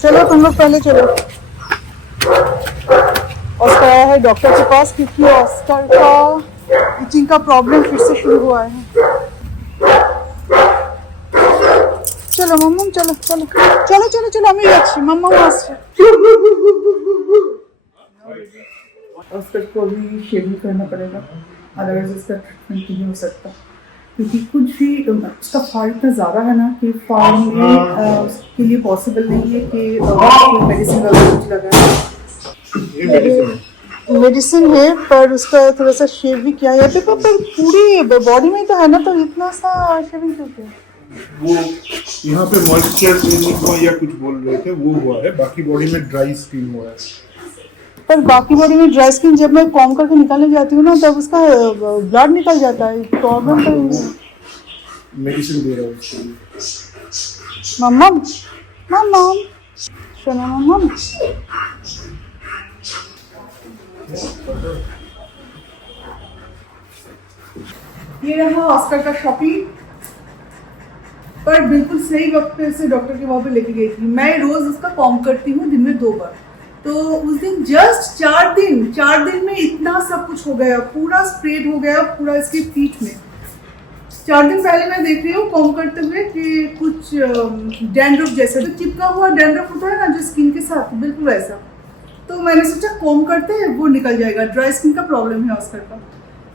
चलो तुम लोग पहले चलो। ऑस्कर आया है डॉक्टर के पास क्योंकि ऑस्कर का इचिंग का प्रॉब्लम फिर से शुरू हुआ है। चलो मम्मा चलो चलो चलो चलो चलो আমি যাচ্ছি मम्मा আসছে। ऑस्कर को अभी शेविंग करना पड़ेगा, अदरवाइज उसका ट्रीटमेंट नहीं हो सकता क्योंकि कुछ भी उसका फाड़ इतना ज़्यादा है ना कि फाड़ में उसके लिए पॉसिबल नहीं है कि कोई मेडिसिन वगैरह कुछ लगाए। मेडिसिन है पर उसका थोड़ा सा शेव भी किया है पर पूरी बॉडी में तो है ना, तो इतना सा शेविंग क्यों किया? वो यहाँ पे मॉइस्चर ट्रेनिंग हुआ या कुछ बोल रहे थे वो हुआ है, बाकी बॉडी में ड्राई स्किन हुआ है। पर बाकी बॉडी में ड्राई स्किन जब मैं कॉम करके निकालने जाती हूँ ना तब उसका ब्लड निकल जाता है, प्रॉब्लम तो मेडिसिन दे रहा हूँ उसके लिए। मम्मा मम्मा सुनो मम्मा। ये रहा ऑस्कर का शॉपिंग, पर बिल्कुल सही वक्त पे इसे डॉक्टर के वहाँ पे लेके गई थी। मैं रोज उसका कॉम करती हूँ दिन में 2 बार, तो उस दिन जस्ट 4 दिन में इतना सब कुछ हो गया, पूरा स्प्रेड हो गया पूरा इसकी पीठ में। 4 दिन पहले मैं देख रही हूँ कॉम करते हुए कि कुछ डैंड्रफ जैसा जो चिपका हुआ डैंड्रफ होता है ना जो स्किन के साथ, बिल्कुल ऐसा। तो मैंने सोचा कॉम करते हैं वो निकल जाएगा, ड्राई स्किन का प्रॉब्लम है ऑस्कर का।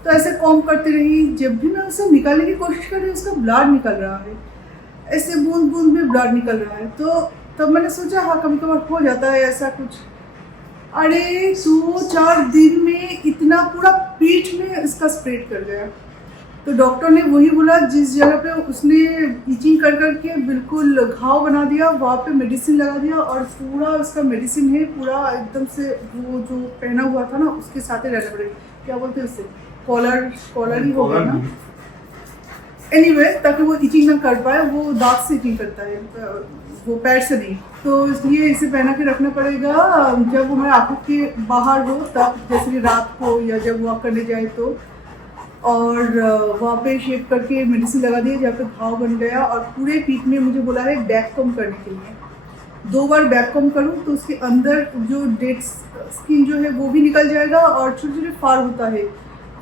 तो ऐसे कॉम करती रही, जब भी मैं उसे निकालने की कोशिश कर रही हूँ उसका ब्लड निकल रहा है, ऐसे बूंद बूंद में ब्लड निकल रहा है। तो तब मैंने सोचा हाँ कभी कभार हो जाता है ऐसा कुछ। अरे 2-4 दिन में इतना पूरा पीठ में इसका स्प्रेड कर गया। तो डॉक्टर ने वही बोला जिस जगह पे उसने इचिंग कर करके बिल्कुल घाव बना दिया वहाँ पे मेडिसिन लगा दिया, और पूरा उसका मेडिसिन है पूरा एकदम से वो जो पहना हुआ था ना उसके साथ ही रहना पड़ेगा, क्या बोलते हैं उससे, कॉलर ही होगा ना, एनीवे ताकि वो इचिंग ना कर पाए। वो दांत से इचिंग करता है, वो पैर से नहीं, तो इसलिए इसे पहना के रखना पड़ेगा जब वो हमारे आंखों के बाहर हो तब, जैसे कि रात को या जब वॉक करने जाए तो। और वहाँ पे शेप करके मेडिसिन लगा दी जहाँ पे घाव बन गया, और पूरे पीठ में मुझे बोला है बैक कॉम करने के लिए। 2 बार बैक कॉम करूँ तो उसके अंदर जो डेड स्किन जो है वो भी निकल जाएगा और छोटे छोटे फाड़ होता है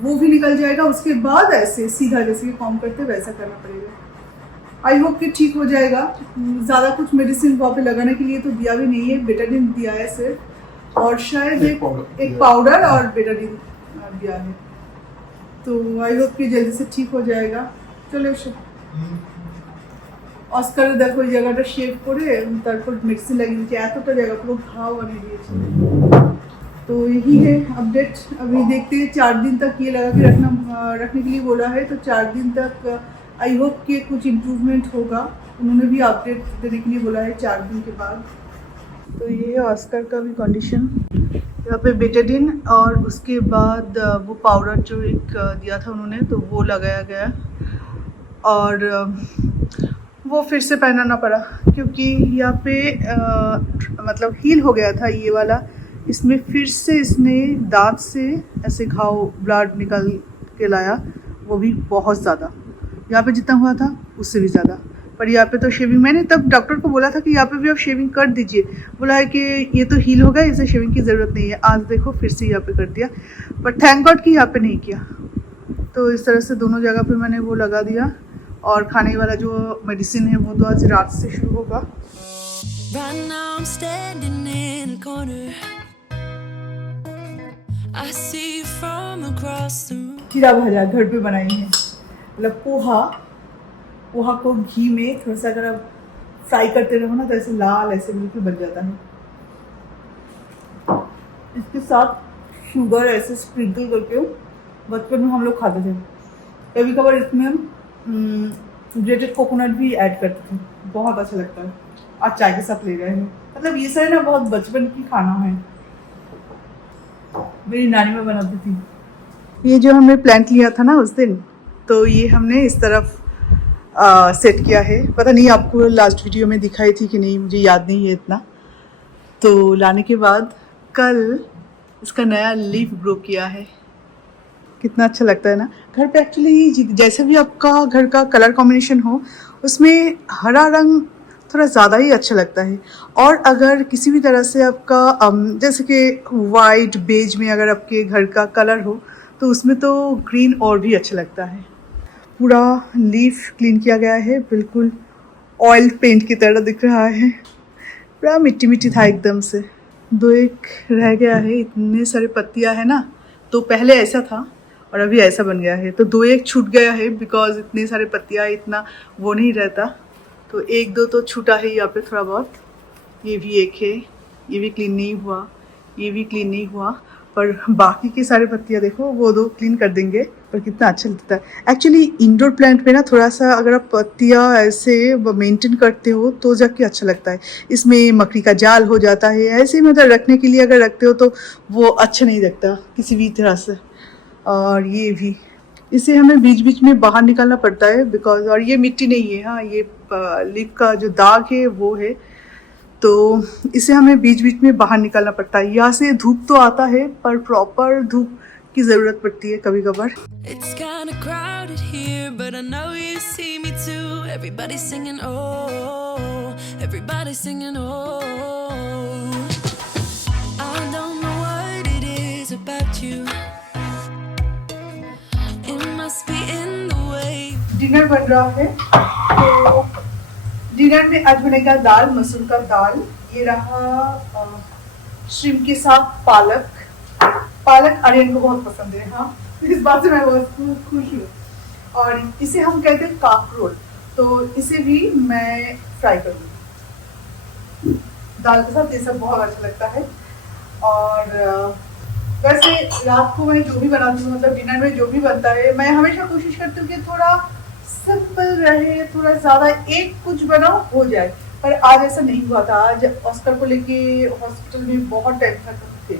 वो भी निकल जाएगा। उसके बाद ऐसे सीधा जैसे कि कॉम करते वैसा करना पड़ेगा। आई होप कि ठीक हो जाएगा। ज़्यादा कुछ मेडिसिन वहाँ पे लगाने के लिए तो दिया भी नहीं है, बेटाडीन दिया है सिर्फ, और शायद एक पाउडर और बेटाडीन दिया है। तो आई होप कि जल्दी से ठीक हो जाएगा। चलो অস্কার দেখো এই জায়গাটা শেভ করে তারপর মেডিসিন লাগিয়ে দিয়েছে, এতটা জায়গা পুরো ঘাও বানিয়ে দিয়েছে। तो यही है अपडेट। अभी देखते हैं 4 दिन तक ये लगा के रखने के लिए बोला है, तो 4 दिन तक आई होप कि कुछ इम्प्रूवमेंट होगा। उन्होंने भी अपडेट देने के लिए बोला है 4 दिन के बाद। तो ये है ऑस्कर का भी कंडीशन। यहाँ पे बेटाडीन और उसके बाद वो पाउडर जो एक दिया था उन्होंने तो वो लगाया गया, और वो फिर से पहनाना पड़ा क्योंकि यहाँ पे मतलब हील हो गया था ये वाला, इसमें फिर से इसने दांत से ऐसे घाव ब्लड निकल के लाया, वो भी बहुत ज़्यादा, यहाँ पे जितना हुआ था उससे भी ज़्यादा। पर यहाँ पे तो शेविंग, मैंने तब डॉक्टर को बोला था कि यहाँ पे भी आप शेविंग कर दीजिए, बोला है कि ये तो हील हो गया, इसे शेविंग की ज़रूरत नहीं है। आज देखो फिर से यहाँ पे कर दिया, पर थैंक गॉड कि यहाँ पे नहीं किया। तो इस तरह से दोनों जगह पे मैंने वो लगा दिया, और खाने वाला जो मेडिसिन है वो तो आज रात से शुरू होगा। Right now I'm standing in a corner. I see you from across the room. खीरा भाजा घर पे बनाई है, मतलब पोहा को घी में थोड़ा सा अगर आप फ्राई करते रहो ना तो ऐसे लाल ऐसे बिल्कुल बन जाता है। इसके साथ शुगर ऐसे स्प्रिंकल करके बचपन में हम लोग खाते थे, कभी कभार इसमें ग्रेटेड कोकोनट भी ऐड करते थे, बहुत अच्छा लगता है। आज चाय के साथ ले रहे हैं, मतलब ये सारे ना बहुत बचपन की खाना है, मेरी नानी में बनाती थी। ये जो हमने प्लांट लिया था ना उस दिन, तो ये हमने इस तरफ सेट किया है। पता नहीं आपको लास्ट वीडियो में दिखाई थी कि नहीं, मुझे याद नहीं है इतना। तो लाने के बाद कल इसका नया लीफ ग्रो किया है, कितना अच्छा लगता है ना। घर पे एक्चुअली जैसे भी आपका घर का कलर कॉम्बिनेशन हो उसमें हरा रंग थोड़ा ज़्यादा ही अच्छा लगता है। और अगर किसी भी तरह से आपका जैसे कि वाइट बेज में अगर आपके घर का कलर हो तो उसमें तो ग्रीन और भी अच्छा लगता है। पूरा लीफ क्लीन किया गया है, बिल्कुल ऑयल पेंट की तरह दिख रहा है, पूरा मिट्टी मिट्टी था एकदम से। दो एक रह गया है, इतने सारे पत्तियां है ना, तो पहले ऐसा था और अभी ऐसा बन गया है, तो दो एक छूट गया है बिकॉज इतने सारे पत्तियां इतना वो नहीं रहता, तो एक दो तो छूटा है यहाँ पे थोड़ा बहुत। ये भी एक है, ये भी क्लीन नहीं हुआ, ये भी क्लीन नहीं हुआ, पर बाकी के सारे पत्तियां देखो वो दो क्लीन कर देंगे। पर कितना अच्छा लगता है एक्चुअली इंडोर प्लांट पे ना, थोड़ा सा अगर आप पत्तियां ऐसे मेंटेन करते हो तो जाके अच्छा लगता है। इसमें मकड़ी का जाल हो जाता है, ऐसे मतलब रखने के लिए अगर रखते हो तो वो अच्छा नहीं लगता किसी भी तरह से। और ये भी, इसे हमें बीच बीच में बाहर निकालना पड़ता है बिकॉज, और ये मिट्टी नहीं है, हाँ ये लीफ का जो दाग है वो है, तो इसे हमें बीच बीच में बाहर निकालना पड़ता है। यहाँ से धूप तो आता है पर प्रॉपर धूप की ज़रूरत पड़ती है कभी कभार। It's kinda crowded here, but I know you see me too. Everybody's singing, oh, everybody's singing, oh. I don't know what it is about you. It must be in the way. Dinner बन रहा है, तो dinner में आज बनेगा दाल, मसूर का दाल। ये रहा श्रिम्प के साथ पालक। पालक आर्यन को बहुत पसंद है, हाँ इस बात से मैं बहुत खुश हूँ। और इसे हम कहते हैं काकरोल, तो इसे भी मैं फ्राई करूँगी दाल के साथ, ये सब बहुत अच्छा लगता है। और वैसे रात को मैं जो भी बनाती हूँ, मतलब डिनर में जो भी बनता है, मैं हमेशा कोशिश करती हूँ कि थोड़ा सिंपल रहे, थोड़ा ज़्यादा एक कुछ बनाओ हो जाए, पर आज ऐसा नहीं हुआ था। आज ऑस्कर को लेके हॉस्पिटल में बहुत टाइम तक थे,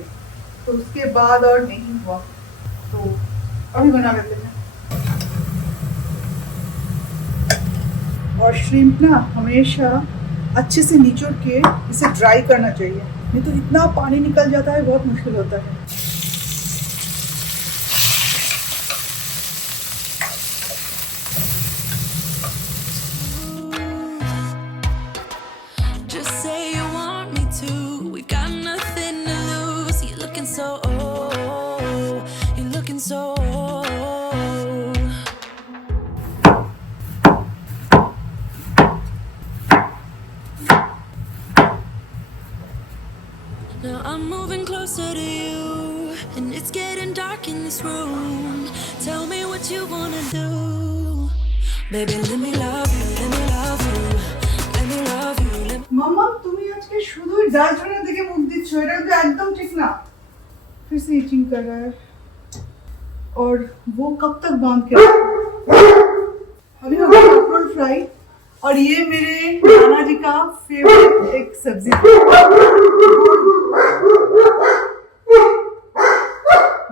तो उसके बाद और नहीं हुआ, तो अभी बना लेते हैं। और श्रिम्प ना हमेशा अच्छे से निचोड़ के इसे ड्राई करना चाहिए, नहीं तो इतना पानी निकल जाता है, बहुत मुश्किल होता है। Just say you want me to. We got nothing to lose. You're looking so old. You're looking so old. Now I'm moving closer to you, and it's getting dark in this room. Tell me what you wanna do, baby. Let me love you. Let me love you. Let me love you. Let me মাম্মা তুমি আজকে শুধুই ডাল ছোড়ার দিকে মুখ দিচ্ছ, এটা তো একদম ঠিক না। फिर से इचिंग कर रहा है, और वो कब तक बांध के अभी होगा काकरोल फ्राई। और ये मेरे नाना जी का फेवरेट एक सब्जी,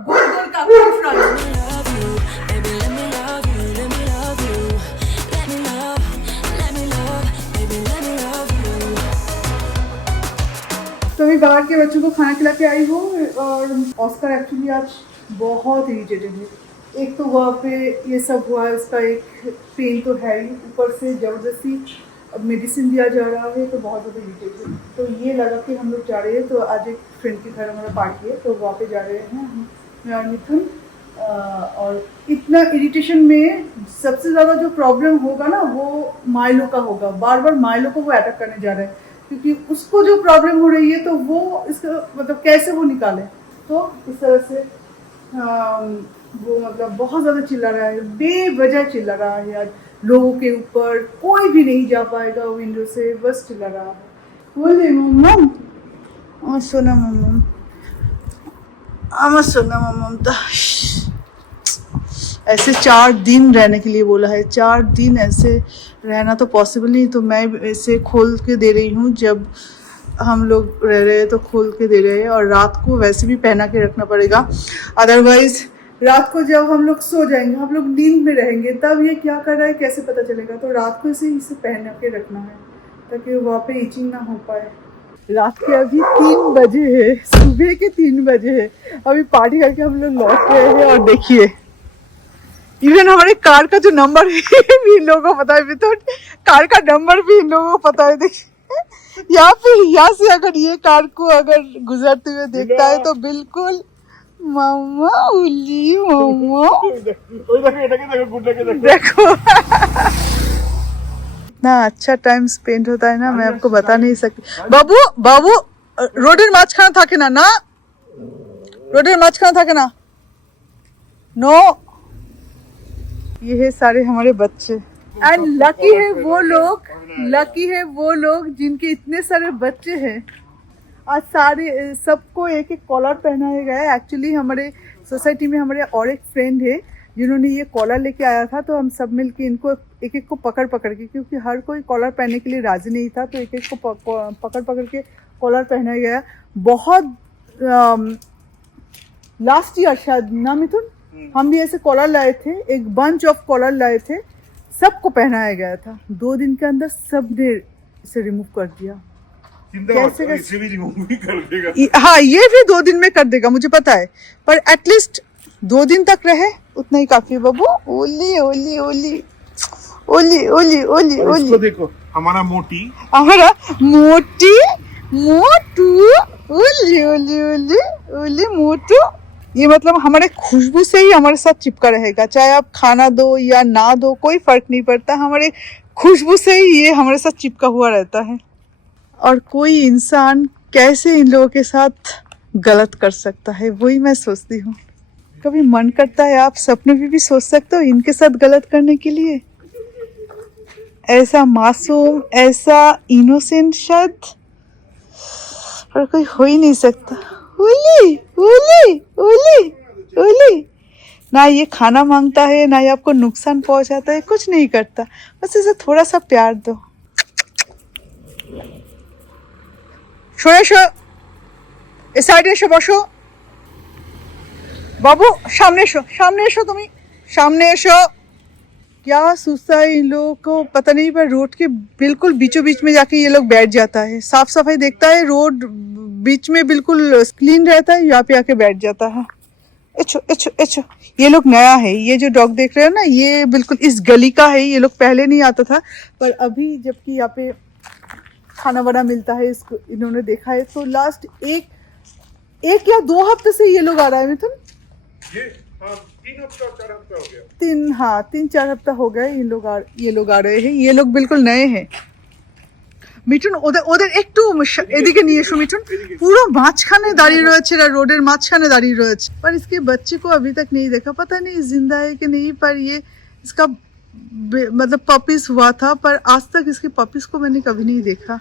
गोल गोल काकरोल fry. love you, baby. Let me love you. Let me love you. Let me love. Let me love, baby. Let me love you. तो मैं बाहर के बच्चों को खाना खिला के आई हूँ, और ऑस्कर एक्चुअली आज बहुत इरिटेटेड है। एक तो वहाँ पे ये सब हुआ है, उसका एक पेन तो है ही, ऊपर से ज़बरदस्ती मेडिसिन दिया जा रहा है, तो बहुत ज़्यादा इरिटेटेड है। तो ये लगा कि हम लोग जा रहे हैं, तो आज एक फ्रेंड के घर हमारा पार्टी है, तो वहाँ पे जा रहे हैं मैं और मिथुन। और इतना इरिटेशन में सबसे ज़्यादा जो प्रॉब्लम होगा ना, वो माइलो का होगा। बार बार माइलो को वो अटैक करने जा रहा है, क्योंकि उसको जो प्रॉब्लम हो रही है, तो वो इसका मतलब कैसे वो निकाले। तो इस तरह से वो मतलब बहुत ज़्यादा चिल्ला रहा है, बेवजह चिल्ला रहा है। आज लोगों के ऊपर कोई भी नहीं जा पाएगा विंडो से, बस चिल्ला रहा है। बोले मम्मा, सोना मम्मा, सोना मम्मा, ऐसे 4 दिन रहने के लिए बोला है। 4 दिन ऐसे रहना तो पॉसिबल नहीं, तो मैं ऐसे खोल के दे रही हूँ। जब हम लोग रह रहे हैं तो खोल के दे रहे हैं, और रात को वैसे भी पहना के रखना पड़ेगा, अदरवाइज रात को जब हम लोग सो जाएंगे, हम लोग नींद में रहेंगे, तब ये क्या कर रहा है कैसे पता चलेगा। तो रात को इसे पहन के रखना है, ताकि वहाँ पे इचिंग ना हो पाए। रात के अभी 3 बजे है, सुबह के 3 बजे है। अभी पार्टी करके हम लोग लौट गए हैं, और देखिए इवन हमारे कार का जो नंबर है भी इन लोगों को पता है, तो कार का नंबर भी इन लोगों को पता है। देखिए यहाँ से अगर ये कार को अगर गुजरते हुए देखता है तो बिल्कुल मामा उली मामा देखो इतना अच्छा टाइम स्पेंड होता है ना, मैं आपको बता नहीं सकती। बाबू बाबू रोडेर माঝখানে থাকে না না, रोडेर माঝখানে থাকে ना, नो। ये है सारे हमारे बच्चे एंड लकी है वो लोग जिनके इतने सारे बच्चे हैं। आज सारे सबको एक एक कॉलर पहनाया गया है। एक्चुअली हमारे सोसाइटी में हमारे और एक फ्रेंड है जिन्होंने ये कॉलर लेके आया था, तो हम सब मिलके इनको एक एक को पकड़ पकड़ के, क्योंकि हर कोई कॉलर पहनने के लिए राजी नहीं था, तो एक एक को पकड़ पकड़ के कॉलर पहनाया गया। बहुत लास्ट ईयर शायद ना मिथुन, हम भी ऐसे कॉलर लाए थे, एक बंच ऑफ कॉलर लाए थे, सबको पहनाया गया था। 2 दिन के अंदर सब ने इसे रिमूव कर दिया। कैसे इसे भी रिमूव भी कर देगा। हाँ, ये भी 2 दिन में कर देगा, मुझे पता है, पर एटलीस्ट 2 दिन तक रहे उतना ही काफी। बाबू ओली ओली ओली ओली ओली ओली ओली, इसको देखो हमारा मोटी मोटू ओली ओली ओली ओली मोटू। ये मतलब हमारे खुशबू से ही हमारे साथ चिपका रहेगा, चाहे आप खाना दो या ना दो, कोई फर्क नहीं पड़ता, हमारे खुशबू से ही ये हमारे साथ चिपका हुआ रहता है। और कोई इंसान कैसे इन लोगों के साथ गलत कर सकता है, वही मैं सोचती हूँ। कभी मन करता है आप सपने में भी सोच सकते हो इनके साथ गलत करने के लिए। ऐसा मासूम, ऐसा इनोसेंट शायद और कोई हो ही नहीं सकता। ओली ओली ओली ओली, ना ये खाना मांगता है, ना ये आपको नुकसान पहुंचाता है, कुछ नहीं करता, बस इसे थोड़ा सा प्यार दो। সরে এসো, এ সাইডে এসে বসো। बाबू सामने एसो तुम्हें सामने एसो। क्या सोचता है इन लोगों को पता नहीं, पर रोड के बिल्कुल बीचों बीच में जाके ये लोग बैठ जाता है। साफ सफाई देखता है, रोड बीच में बिल्कुल क्लीन रहता है, यहाँ पे आके बैठ जाता है। एचो एचो एचो, ये लोग नया है, ये जो डॉग देख रहे हो ना, ये बिल्कुल इस गली का है। ये लोग पहले नहीं आता था, पर अभी जबकि यहाँ पे खाना वाना मिलता है, इसको इन्होंने देखा है, तो लास्ट एक या 2 हफ्ते से ये लोग आ रहा है मिथुन। ये 3 हफ्ता 4 हफ्ता हो गया। 3-4 हफ्ता हो गए ये लोग आ रहे हैं। ये लोग बिल्कुल नए हैं। মিঠুন ওদের একটু এদিকে নিয়ে এসো মিঠুন, পুরো মাঝখানে দাঁড়িয়ে রয়েছে, রোডের মাঝখানে দাঁড়িয়ে রয়েছে। पर इसके बच्चे को अभी तक नहीं देखा, पता नहीं जिंदा है कि नहीं, पर ये इसका मतलब पपीज हुआ था, पर आज तक इसके पपीज को मैंने कभी नहीं देखा।